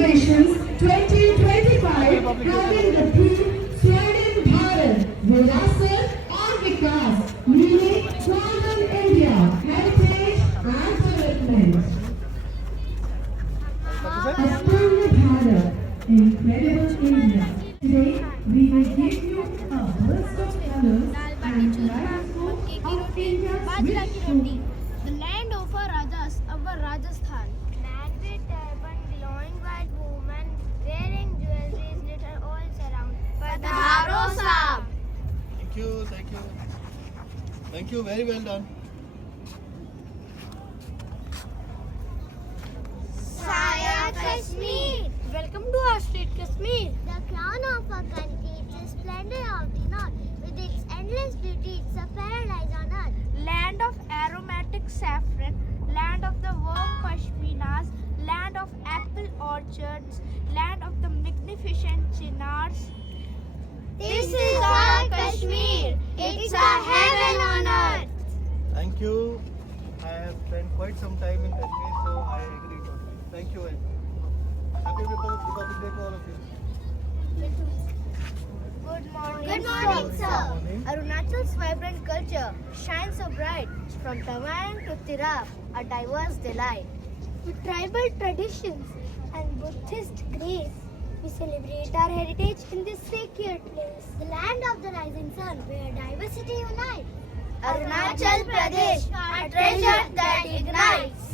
Innovations 2025 having the theme Swarnim Bharat, Virasat और विकास, meaning Swarnim India, heritage and development. Swarnim Bharat, incredible India. Today we will give you a burst of colors and kaleidoscope of India's rich food. The land of our Rajas, our Rajasthan. Man with turban, glowing white woman, wearing jewelry, glitter all surround. Padharo Saab. Thank you, thank you. Thank you, very well done. Saya Kashmir, Welcome to our state, Kashmir. the crown of our country, it's the splendor of the north. With its endless beauty, it's a paradise on earth. Land of aromatic saffron, land of the warm pashminas, land of apple orchards, land of the magnificent chinars. This is our Kashmir. It's a heaven on earth. Thank you. I have spent quite some time in Kashmir, so I agree totally. Thank you very much. Happy Republic Day to all of you. Good morning. Good morning, sir. Morning. Arunachal's vibrant culture shines so bright from Tawang to Tirap, a diverse delight. With tribal traditions and Buddhist grace, we celebrate our heritage in this sacred place. The land of the rising sun, where diversity unites. Arunachal Pradesh, a treasure that ignites.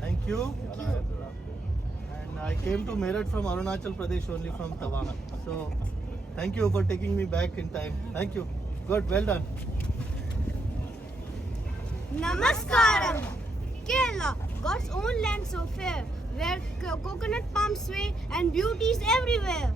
Thank you. And I came to Meerut from Arunachal Pradesh, only from Tawang. So thank you for taking me back in time. Thank you. Good, well done. Namaskaram. Kerala, God's own land so fair, where coconut palms sway and beauty is everywhere.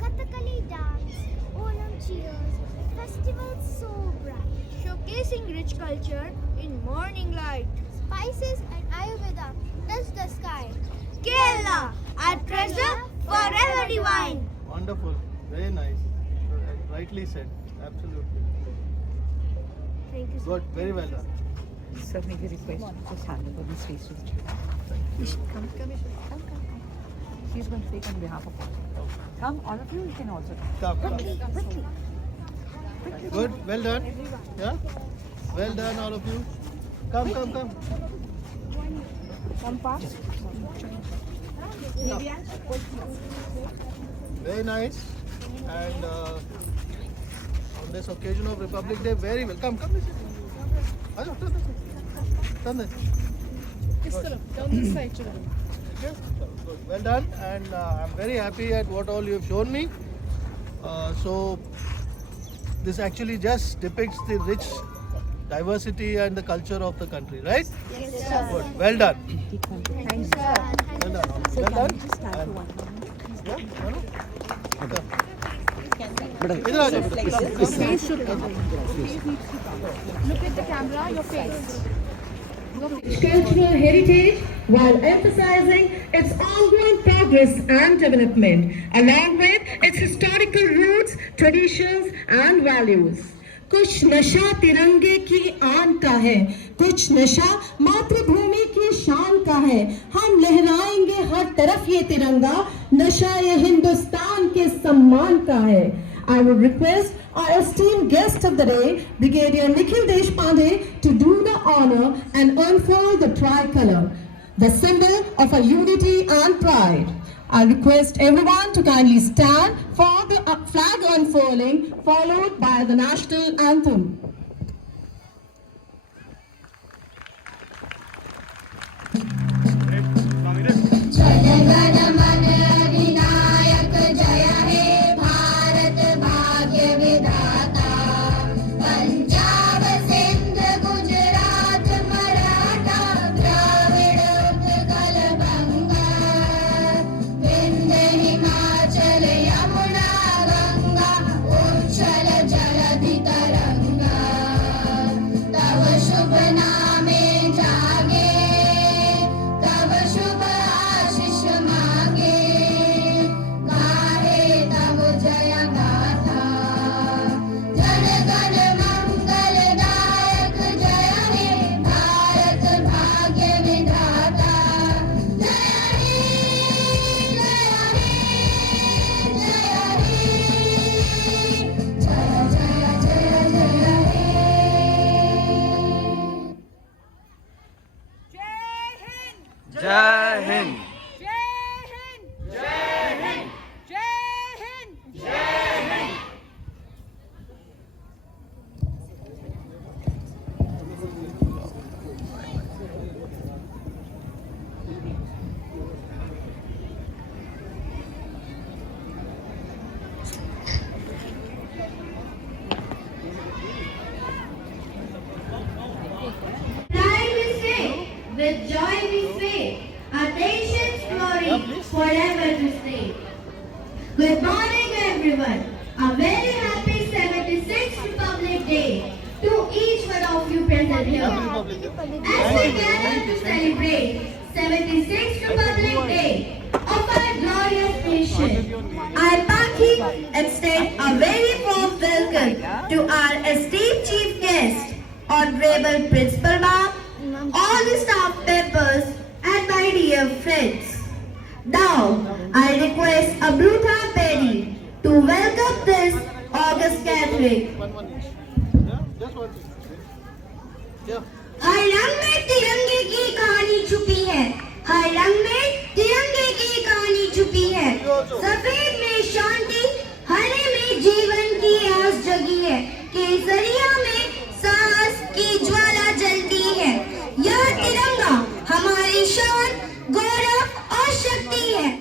Kathakali dance, Onam cheers, festivals so bright. Showcasing rich culture in morning light. Spices and Ayurveda touch the sky. Kerala, a treasure forever divine. Wonderful. Very nice. Rightly said. Absolutely. Thank you, sir. Good. Very well done. Sir, make a request. Just hand over this face to the child. Come. She's going to speak on behalf of all. Come, all of you, you can also come. Come. Quickly. Good. Well done. Yeah. Well done, all of you. Come. Come past. Very nice. And on this occasion of Republic Day, very well. Come. Turn this. Down this side, children. Good. Well done. And I'm very happy at what all you have shown me. So this actually just depicts the rich diversity and the culture of the country, right? Yes, sir. Good. Well done. Thanks, sir. Well done. Sir, Well can done. you just stand for And- 1 moment? Yeah, Manu? Come. Madam, Idhar aa jaओ, like come, this. come. Face should come. Look at the camera, your face. Cultural heritage while emphasizing its ongoing progress and development, along with its historical roots, traditions and values. कुछ नशा तिरंगे की आन का है, कुछ नशा मातृभूमि की शान का है. हम लहराएंगे हर तरफ ये तिरंगा, नशा ये हिंदुस्तान के सम्मान का है. I would request our esteemed guest of the day, Brigadier Nikhil Deshpande, to do the honor and unfurl the tricolor, the symbol of our unity and pride. I request everyone to kindly stand for the flag unfurling, followed by the national anthem. Himalaya, Ganga, Uchala Jaladi Taranga. जय Hind. Pride we say, with joy we say, our nation's glory forever to stay. Good morning everyone. A very happy 76th Republic Day to each one of you present here. As we gather to celebrate 76th Republic Day of our glorious nation, I, Paki, extend a very warm welcome to our esteemed chief guest, Honorable Principal Ma'am, all the staff members, and my dear friends. Now, I request Amruta Bedi to welcome this August gathering. One each. Yeah, just one. Yeah. हर रंग में तिरंगे की कहानी छुपी है, हर रंग में तिरंगे की कहानी छुपी है। सफेद में शांति, हरे में जीवन की आस जगी है, केसरिया में साहस की ज्वाला जलती है। यह तिरंगा हमारी शान, गौरव और शक्ति है।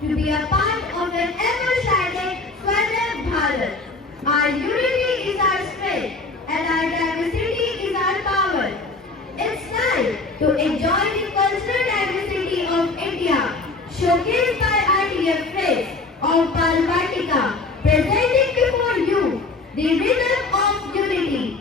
to be a part of an ever-shining Swarna Bharat. Our unity is our strength and our diversity is our power. It's time to enjoy the cultural diversity of India, showcased by our dear friends of Balvatika, presenting before you the rhythm of unity.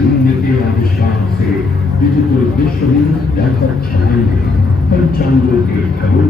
शून्य के आविष्कार से डिजिटल विश्व में कैसा छाएंगे पंचांगों के घरों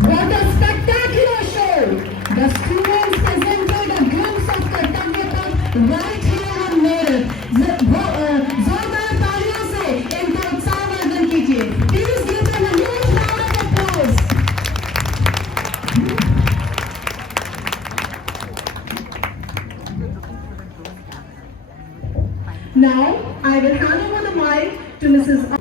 What a spectacular show! The students presented a glimpse of Kartavya Path right here on Meerut. जोरदार तालियों से इनको उत्साहवर्धन कीजिए. Please give them a huge round of applause. Now I will hand over the mic to Mrs.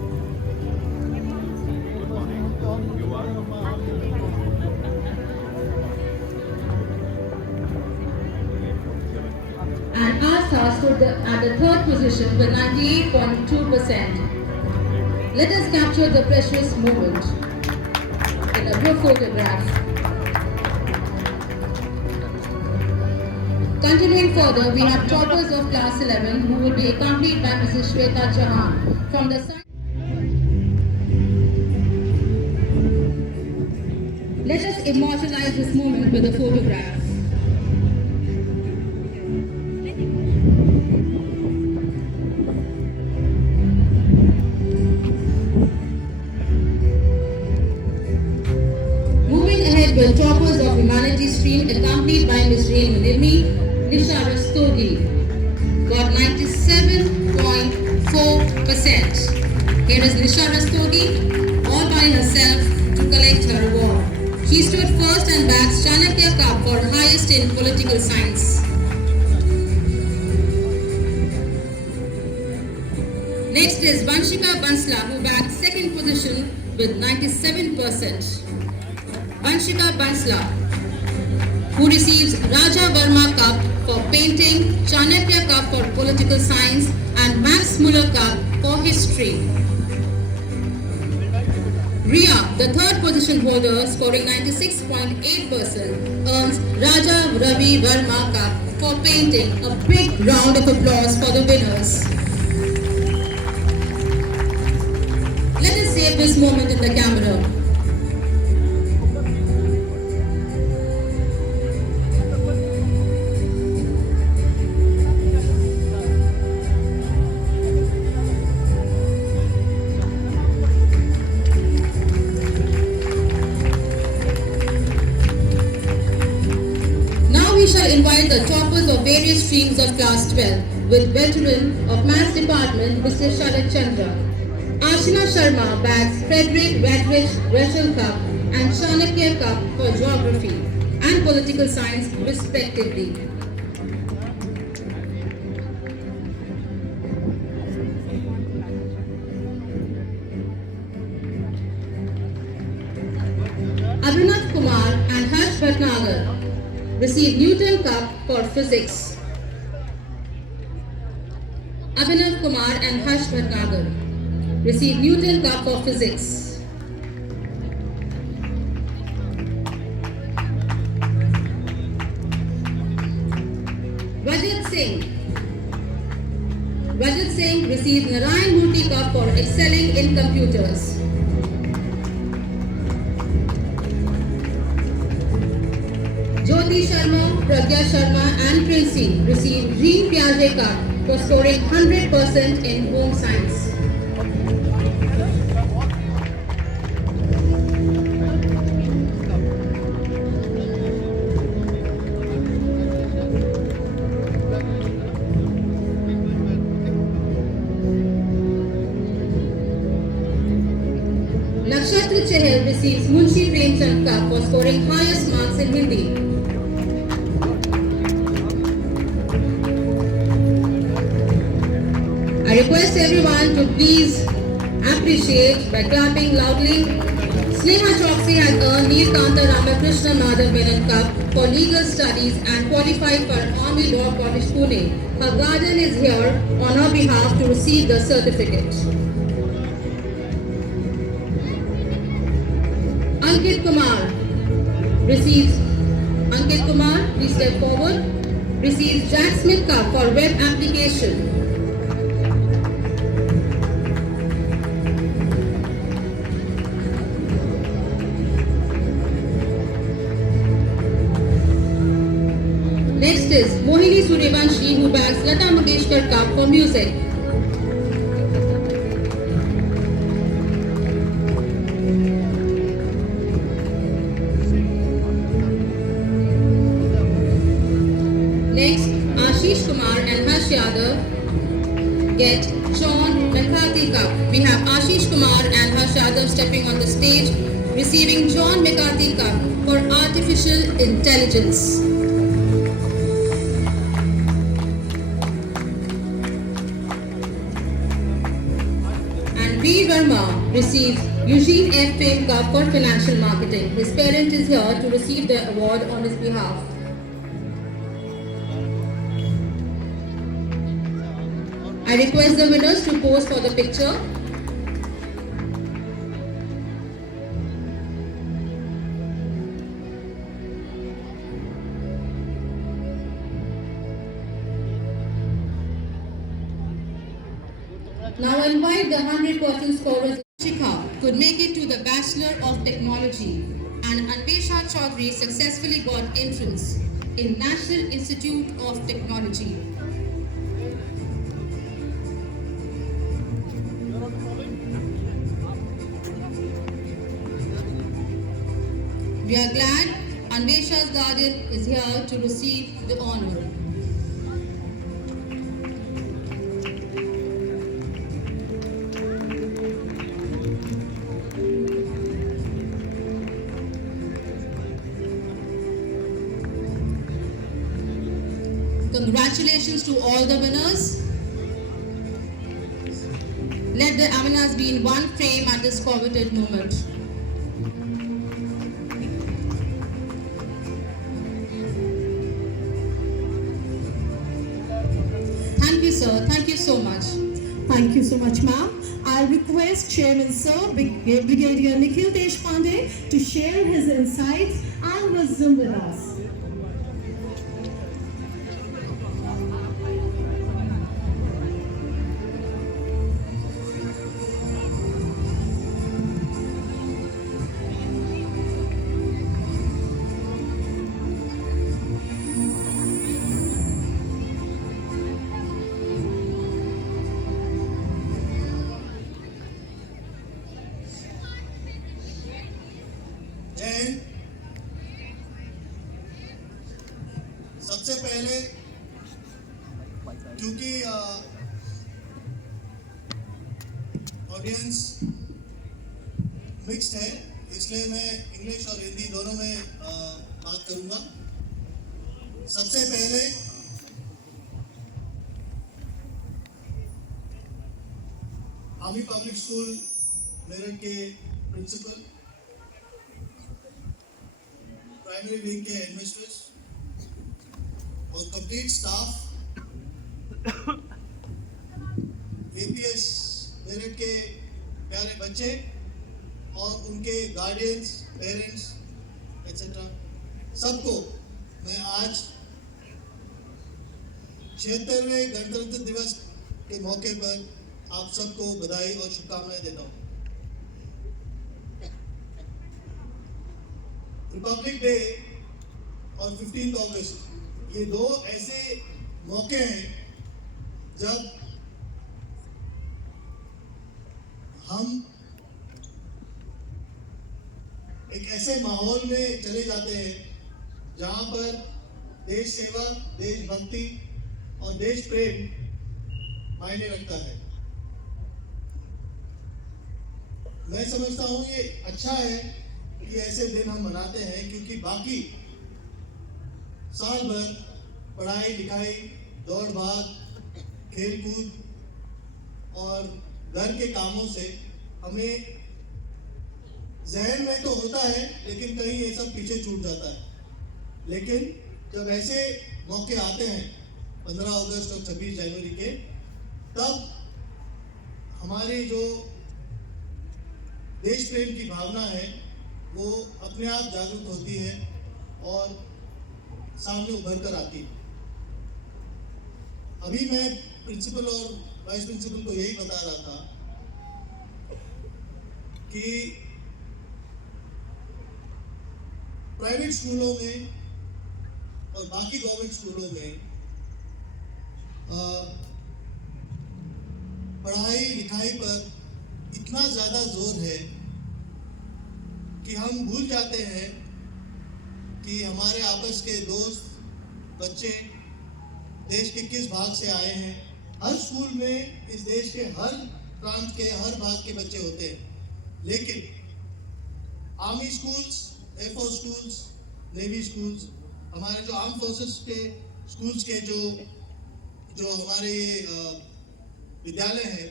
And Artha stood at the third position with 98.2%. Let us capture the precious moment in a group photograph. Continuing further, we have toppers of class 11 who will be accompanied by Mrs. Shweta Chauhan from the side. Let us immortalize this moment with a photograph. Moving ahead with toppers of humanities stream accompanied by Ms. Nilmi Nisha Rastogi got 97.4%. Here is Nisha Rastogi all by herself to collect her award. She stood first and bags Chanakya Cup for highest in political science. Next is Vanshika Bansla who bagged second position with 97%. Vanshika Bansla who receives Raja Verma Cup for painting, Chanakya Cup for political science and Max Muller Cup for history. Ria, the third position holder scoring 96.8% earns Raja Ravi Verma Cup for painting. A big round of applause for the winners. Let us save this moment in the camera. Now we shall invite the toppers of various streams of class 12 with veteran of Maths Department Mr. Sharad Chandra. Ashina Sharma bags Frederick Radrich Rachel Cup and Chanakya Cup for Geography and Political Science respectively. Abhinav Kumar and Harsh Bhatnagar received Newton Cup for Physics. Abhinav Kumar and Harsh Bhatnagar received Newton Cup for Physics. Rajat Singh received Narayan Murthy Cup for excelling in computers. Jyoti Sharma, Pragya Sharma and Princey received Jean Piaget Cup for scoring 100% in home science. Nakshatra Chahal receives Munshi Premchand Cup for scoring highest marks in Hindi. I request everyone to please appreciate by clapping loudly. Sneha Choksi has earned Neelkanta Ramakrishna Madhav Menon Cup for legal studies and qualified for Army Law College Pune. Her guardian is here on her behalf to receive the certificate. Ankit Kumar receives, Ankit Kumar, please step forward, receives Jack Smith Cup for web application. Next is Mohini Suryavanshi, who bags Lata Mangeshkar Cup for music. Next, Ashish Kumar and Harsh Yadav get John McCarthy Cup. We have Ashish Kumar and Harsh Yadav stepping on the stage, receiving John McCarthy Cup for Artificial Intelligence. V. Verma receives Eugene F. Fame Cup for Financial Marketing. His parent is here to receive the award on his behalf. I request the winners to pose for the picture. Now I invite the 100% scorers. Shikha could make it to the Bachelor of Technology, and Anvesha Chaudhary successfully got entrance in National Institute of Technology. We are glad Anvesha's guardian is here to receive the honor. Congratulations to all the winners. Let the Aminas be in one frame at this coveted moment. Thank you, sir. Thank you so much. Thank you so much, ma'am. I'll request Chairman Sir Brigadier Nikhil Deshpande to share his insights and wisdom with us. सबसे पहले क्योंकि audience mixed है, इसलिए मैं इंग्लिश और हिंदी दोनों में बात करूंगा। सबसे पहले आर्मी पब्लिक स्कूल मेरठ के प्रिंसिपल, प्राइमरी विंग के हेडमिस्ट्रेस और कंप्लीट स्टाफ, एपीएस मेरठ के प्यारे बच्चे और उनके गार्डियंस, पेरेंट्स एटसेट्रा, सबको मैं आज 76वें गणतंत्र दिवस के मौके पर आप सबको बधाई और शुभकामनाएं देता हूँ। रिपब्लिक डे और 15 अगस्त ये दो ऐसे मौके हैं जब हम एक ऐसे माहौल में चले जाते हैं जहां पर देश सेवा, देशभक्ति और देश प्रेम मायने रखता है। मैं समझता हूं ये अच्छा है कि ऐसे दिन हम मनाते हैं, क्योंकि बाकी साल भर पढ़ाई लिखाई, दौड़ भाग, खेल कूद और घर के कामों से हमें जहन में तो होता है लेकिन कहीं ये सब पीछे छूट जाता है। लेकिन जब ऐसे मौके आते हैं 15 अगस्त और 26 जनवरी के, तब हमारी जो देश प्रेम की भावना है वो अपने आप जागरूक होती है और सामने उभर कर आती है। अभी मैं प्रिंसिपल और वाइस प्रिंसिपल को यही बता रहा था कि प्राइवेट स्कूलों में और बाकी गवर्नमेंट स्कूलों में पढ़ाई लिखाई पर इतना ज़्यादा जोर है कि हम भूल जाते हैं कि हमारे आपस के दोस्त बच्चे देश के किस भाग से आए हैं। हर स्कूल में इस देश के हर प्रांत के हर भाग के बच्चे होते हैं, लेकिन army schools, air force schools, navy schools, हमारे जो आर्म फोर्सेस के स्कूल्स के जो हमारे विद्यालय हैं,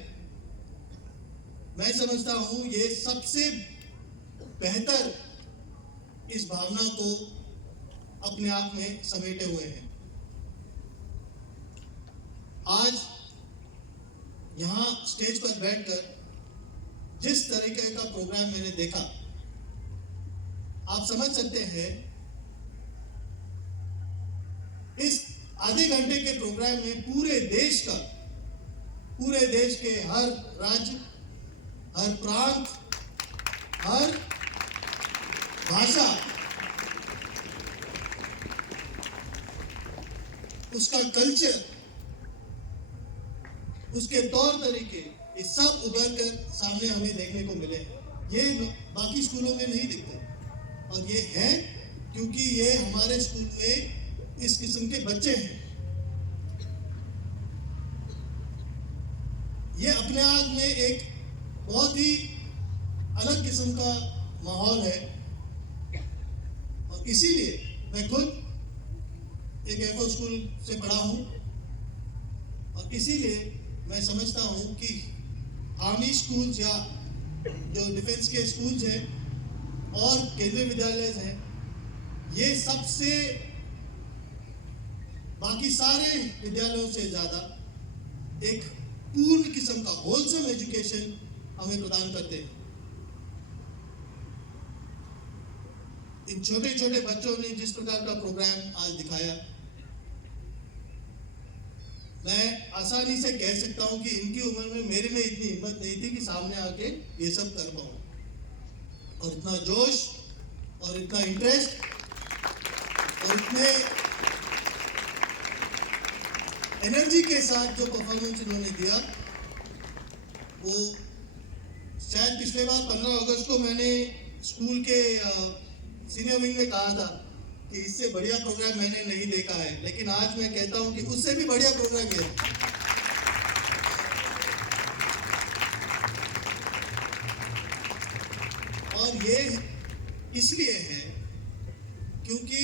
मैं समझता हूँ ये सबसे बेहतर इस भावना को अपने आप में समेटे हुए हैं। आज यहाँ स्टेज पर बैठकर जिस तरीके का प्रोग्राम मैंने देखा, आप समझ सकते हैं इस आधे घंटे के प्रोग्राम में पूरे देश के हर राज्य, हर प्रांत, हर भाषा, उसका कल्चर, उसके तौर तरीके, ये सब उभर कर सामने हमें देखने को मिले। ये बाकी स्कूलों में नहीं दिखते और ये है क्योंकि ये हमारे स्कूल में इस किस्म के बच्चे हैं। ये अपने आप में एक बहुत ही अलग किस्म का माहौल है और इसीलिए मैं खुद एक एयरफोर्स स्कूल से पढ़ा हूँ और इसीलिए मैं समझता हूँ कि आर्मी स्कूल्स या जो डिफेंस के स्कूल्स हैं और केंद्रीय विद्यालय हैं, ये सबसे बाकी सारे विद्यालयों से ज़्यादा एक पूर्ण किस्म का होलसम एजुकेशन हमें प्रदान करते हैं। इन छोटे छोटे बच्चों ने जिस प्रकार का प्रोग्राम आज दिखाया, मैं आसानी से कह सकता हूं कि इनकी उम्र में मेरे में इतनी हिम्मत नहीं थी कि सामने आके ये सब कर पाऊं। और इतना जोश और इतना इंटरेस्ट और इतने एनर्जी के साथ जो परफॉर्मेंस इन्होंने दिया, वो शायद पिछले बार 15 अगस्त को मैंने स्कूल के सीनियर विंग में कहा था कि इससे बढ़िया प्रोग्राम मैंने नहीं देखा है, लेकिन आज मैं कहता हूं कि उससे भी बढ़िया प्रोग्राम है। और ये इसलिए है क्योंकि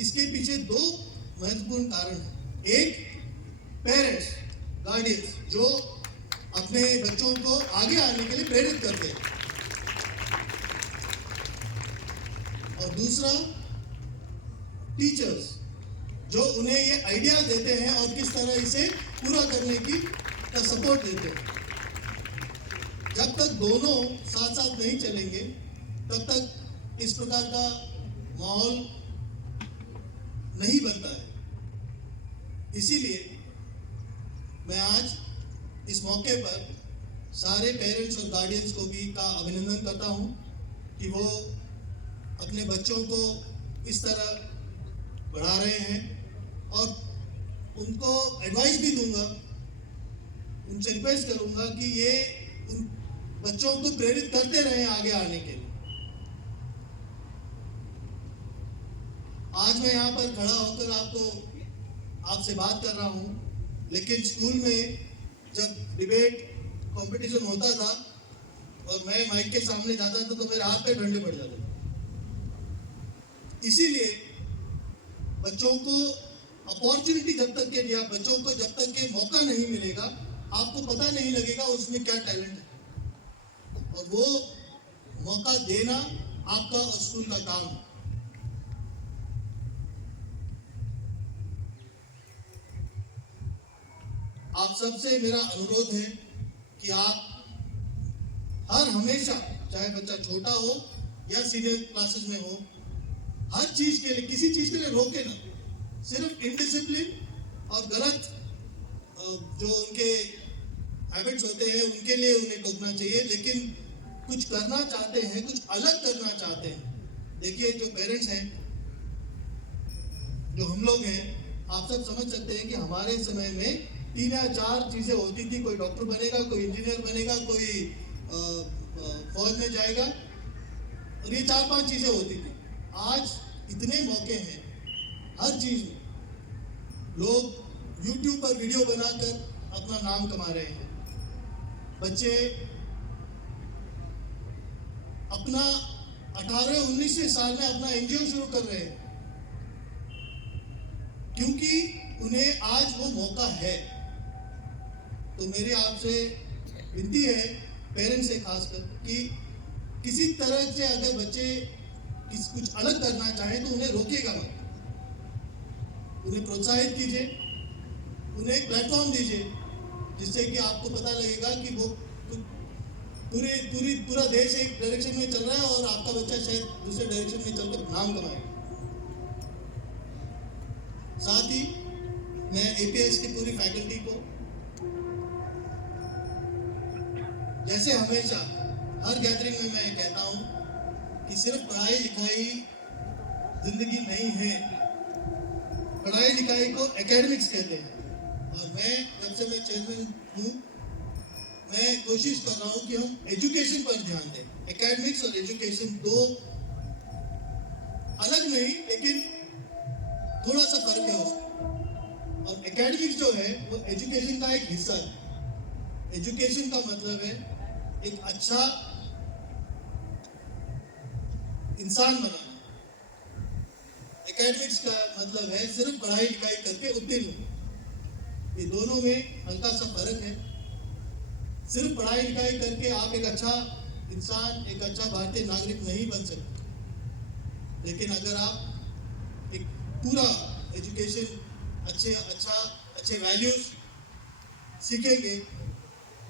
इसके पीछे दो महत्वपूर्ण कारण हैं। एक, पेरेंट्स, गार्डियंस जो अपने बच्चों को आगे आने के लिए प्रेरित करते हैं, और दूसरा टीचर्स जो उन्हें ये आइडिया देते हैं और किस तरह इसे पूरा करने की सपोर्ट देते हैं। जब तक दोनों साथ साथ नहीं चलेंगे तब तक इस प्रकार का माहौल नहीं बनता है। इसीलिए मैं आज इस मौके पर सारे पेरेंट्स और गार्डियंस को भी का अभिनंदन करता हूं कि वो अपने बच्चों को इस तरह बढ़ा रहे हैं और उनको एडवाइस भी दूंगा, उनसे रिक्वेस्ट करूंगा कि ये उन बच्चों को प्रेरित करते रहें आगे आने के लिए। आज मैं यहाँ पर खड़ा होकर आपसे बात कर रहा हूँ, लेकिन स्कूल में जब डिबेट कंपटीशन होता था और मैं माइक के सामने जाता था तो मेरे हाथ पे ठंडे पड़ जाते थे। इसीलिए बच्चों को अपॉर्चुनिटी जब तक के या बच्चों को जब तक के मौका नहीं मिलेगा, आपको पता नहीं लगेगा उसमें क्या टैलेंट है। और वो मौका देना आपका और स्कूल का काम है। आप सबसे मेरा अनुरोध है कि आप हमेशा, चाहे बच्चा छोटा हो या सीनियर क्लासेस में हो, हर चीज के लिए, किसी चीज के लिए रोके ना। सिर्फ इनडिसिप्लिन और गलत जो उनके हैबिट्स होते हैं उनके लिए उन्हें टोकना चाहिए, लेकिन कुछ करना चाहते हैं, कुछ अलग करना चाहते हैं। देखिए, जो पेरेंट्स हैं, जो हम लोग हैं, आप सब समझ सकते हैं कि हमारे समय में 3 या 4 चीजें होती थी। कोई डॉक्टर बनेगा, कोई इंजीनियर बनेगा, कोई फौज में जाएगा, और ये 4-5 चीजें होती थी। आज इतने मौके हैं हर चीज में। लोग YouTube पर वीडियो बनाकर अपना नाम कमा रहे हैं। बच्चे अपना 18-19 साल में अपना एनजीओ शुरू कर रहे हैं, क्योंकि उन्हें आज वो मौका है। तो मेरी आपसे विनती है, पेरेंट्स से खासकर, कि किसी तरह से अगर बच्चे कुछ अलग करना चाहें तो उन्हें रोकिएगा मत, उन्हें प्रोत्साहित कीजिए, उन्हें एक प्लेटफॉर्म दीजिए, जिससे कि आपको पता लगेगा कि वो पूरा देश एक डायरेक्शन में चल रहा है और आपका बच्चा शायद दूसरे डायरेक्शन में चलकर नाम कमाए। साथ ही मैं एपीएस की पूरी फैकल्टी को, जैसे हमेशा हर गैदरिंग में मैं कहता हूं कि सिर्फ पढ़ाई लिखाई जिंदगी नहीं है। पढ़ाई लिखाई को एकेडमिक्स कहते हैं, और मैं जब से मैं चेयरमैन हूं, मैं कोशिश कर रहा हूं कि हम एजुकेशन पर ध्यान दें। एकेडमिक्स और एजुकेशन दो अलग नहीं, लेकिन थोड़ा सा फर्क है उसमें। और एकेडमिक्स जो है वो एजुकेशन का एक हिस्सा है। एजुकेशन का मतलब है एक अच्छा इंसान बनाना। एकेडमिक्स का मतलब है सिर्फ पढ़ाई लिखाई करके उत्तीर्ण होना। ये दोनों में हल्का सा फर्क है। सिर्फ पढ़ाई लिखाई करके आप एक अच्छा इंसान, एक अच्छा भारतीय नागरिक नहीं बन सकते, लेकिन अगर आप एक पूरा एजुकेशन, अच्छे वैल्यूज सीखेंगे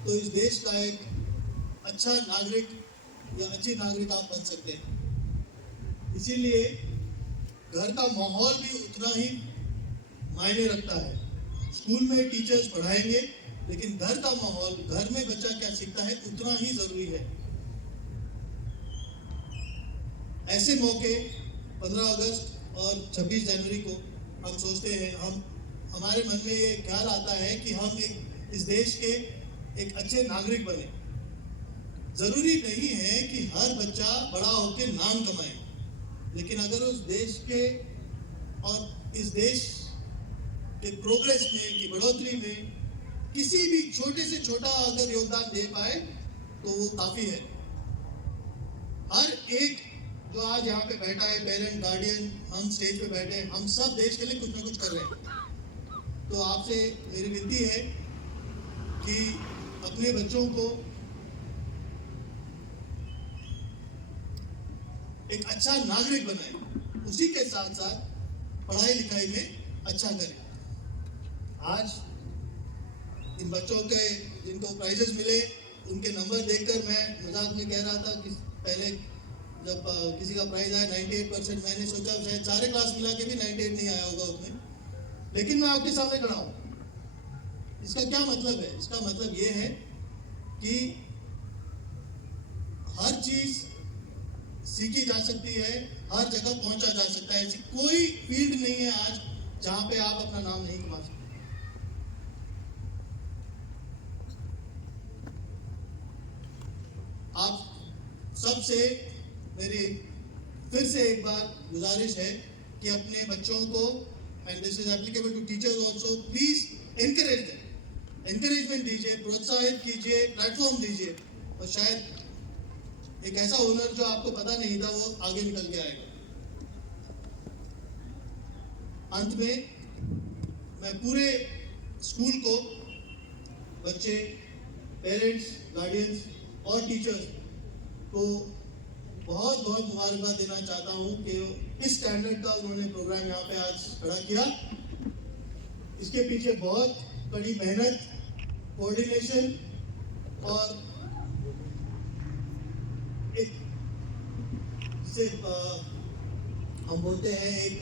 तो इस देश का एक अच्छा नागरिक या अच्छी नागरिक आप बन सकते हैं। इसीलिए घर का माहौल भी उतना ही मायने रखता है। स्कूल में टीचर्स पढ़ाएंगे, लेकिन घर का माहौल, घर में बच्चा क्या सीखता है, उतना ही जरूरी है। ऐसे मौके 15 अगस्त और 26 जनवरी को हम सोचते हैं, हमारे मन में ये ख्याल आता है कि हम इस देश के एक अच्छे नागरिक बने। जरूरी नहीं है कि हर बच्चा बड़ा होकर नाम कमाए, लेकिन अगर उस देश के और इस देश के प्रोग्रेस में, की बढ़ोतरी में किसी भी छोटे से छोटा अगर योगदान दे पाए तो वो काफी है। हर एक जो आज यहाँ पे बैठा है, पेरेंट, गार्डियन, हम स्टेज पे बैठे हैं, हम सब देश के लिए कुछ ना कुछ कर रहे हैं। तो आपसे मेरी विनती है कि अपने बच्चों को एक अच्छा नागरिक बनाएं, उसी के साथ साथ पढ़ाई लिखाई में अच्छा करें। आज इन बच्चों के जिनको प्राइजेस मिले, उनके नंबर देखकर मैं मजाक में कह रहा था कि पहले जब किसी का प्राइज आया 98%, मैंने सोचा शायद सारे क्लास मिला के भी 98 नहीं आया होगा उसमें, लेकिन मैं आपके सामने खड़ा हूँ। इसका क्या मतलब है? इसका मतलब ये है कि हर चीज सीखी जा सकती है, हर जगह पहुंचा जा सकता है। ऐसी कोई फील्ड नहीं है आज जहां पे आप अपना नाम नहीं कमा सकते। आप सबसे मेरी फिर से एक बार गुजारिश है कि अपने बच्चों को, and this is applicable to teachers also, please encourage them, encouragement दीजिए, प्रोत्साहित कीजिए, प्लेटफॉर्म दीजिए, और शायद एक ऐसा हुनर जो आपको पता नहीं था वो आगे निकल के आएगा। अंत में मैं पूरे स्कूल को, बच्चे, पेरेंट्स, गार्डियंस और टीचर्स को बहुत बहुत मुबारकबाद देना चाहता हूँ कि इस स्टैंडर्ड का उन्होंने प्रोग्राम यहाँ पे आज खड़ा किया। इसके पीछे बहुत बड़ी मेहनत, कोऑर्डिनेशन और एक जिसे हम बोलते हैं एक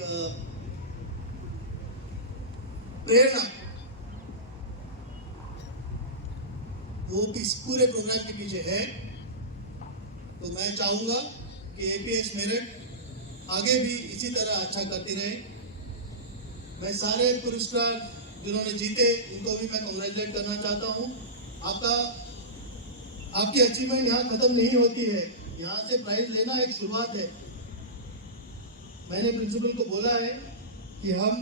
प्रेरणा, वो इस पूरे प्रोग्राम के पीछे है। तो मैं चाहूँगा कि एपीएस मेरठ आगे भी इसी तरह अच्छा करती रहे। मैं सारे पुरस्कार जिन्होंने जीते उनको भी मैं कॉन्ग्रेचुलेट करना चाहता हूँ। आपकी अचीवमेंट यहाँ खत्म नहीं होती है, यहाँ से प्राइज लेना एक शुरुआत है। मैंने प्रिंसिपल को बोला है कि हम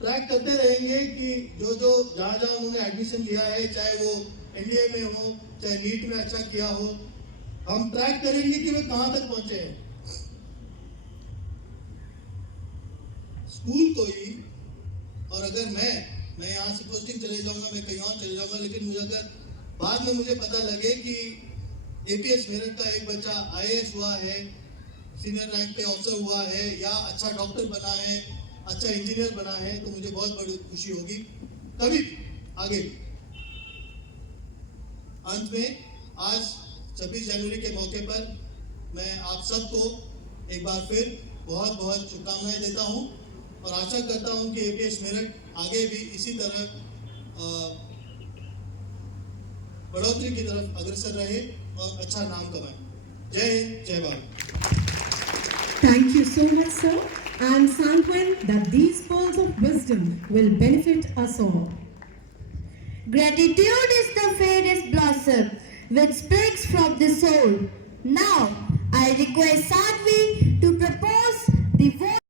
ट्रैक करते रहेंगे कि जो जहाँ उन्होंने एडमिशन लिया है, चाहे वो एनडीए में हो चाहे नीट में अच्छा किया हो, हम ट्रैक करेंगे कि वे कहाँ तक पहुंचे हैं। स्कूल को ही, और अगर मैं यहाँ से पोस्टिंग चले जाऊंगा, मैं कहीं और चले जाऊंगा, लेकिन मुझे अगर बाद में मुझे पता लगे कि एपीएस मेरठ का एक बच्चा आईएएस हुआ है, सीनियर रैंक पे ऑफिसर हुआ है, या अच्छा डॉक्टर बना है, अच्छा इंजीनियर बना है, तो मुझे बहुत बड़ी खुशी होगी कभी आगे। अंत में आज 26 जनवरी के मौके पर मैं आप सबको एक बार फिर बहुत बहुत शुभकामनाएं देता हूं और आशा करता हूं कि एपीएस मेरठ आगे भी इसी तरह बढ़ोतरी की तरफ अग्रसर रहे और अच्छा नाम कमाए। जय हिंद, जय Bharat. Thank you so much, sir. I am sanguine that these pearls of wisdom will benefit us all. Gratitude is the fairest blossom which springs from the soul. Now, I request Sadhvi to propose the vote.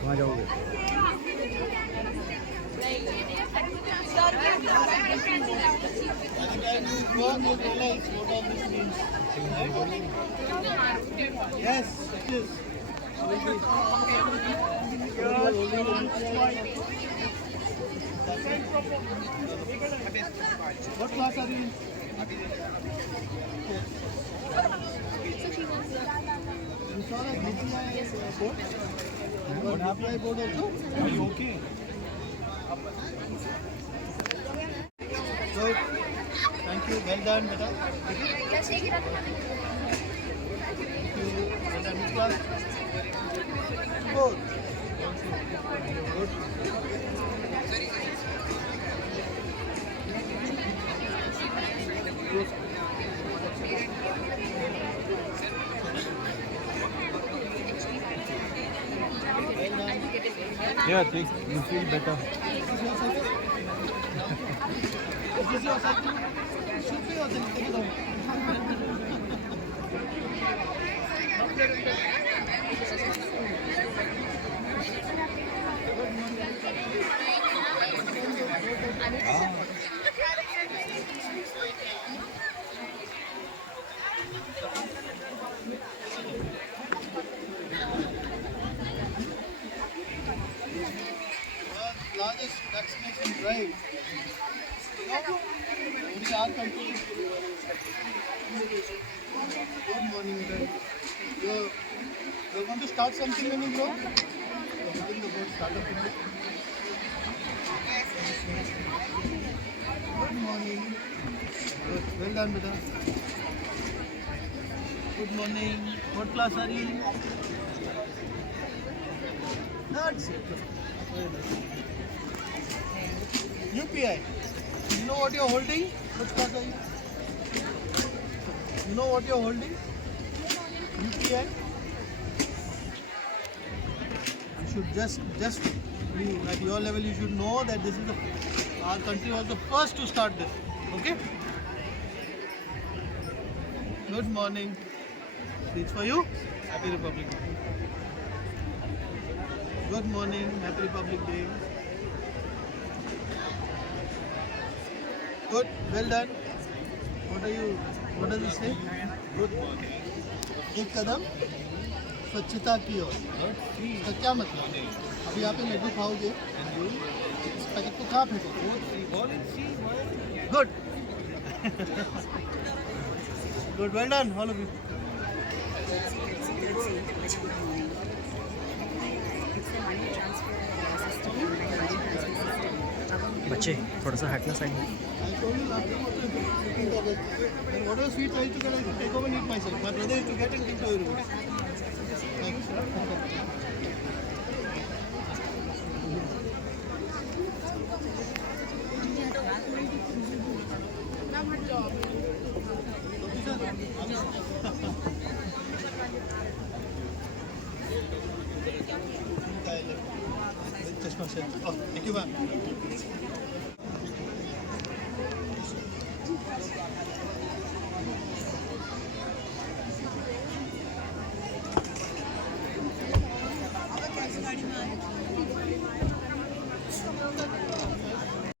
कहाँ जाओगे? Yes, it is. What class are you in? You saw the BPI board? What BPI board also? Are you okay? Good. Thank you. Well done, beta. Thank you. Well done, which class? Good. Good. Good. Yeah, I think you feel better. Is this your cycle? Should be your cycle. Take it down. Largest vaccination drive. Only our country. Good morning, guys. You're going to start something when you grow? Within the board startup. Good morning. Good. Well done, beta. Good morning. What class are you in? That's it. Very nice. UPI. You know what you're holding? Which class are you? You know what you're holding? UPI. You should just you, at your level, you should know that this is our country was the first to start this. Okay. Good morning. It's for you. Happy Republic Day. Good morning. Happy Republic Day. Good. Well done. What does it say? Good morning. एक कदम स्वच्छता की ओर. इसका क्या मतलब? अभी आप ये लड्डू खाओगे इस पैकेट को कहाँ फेंकोगे? Good. Good. Well done, all of you. बच्चे थोड़ा सा हटना साइड में. I told you last time also it was 15th August. And whatever sweets I used to get, I used to take over and eat myself. My brother used to get and give to everybody. Thanks. चश्मा से. Oh, thank you, ma'am.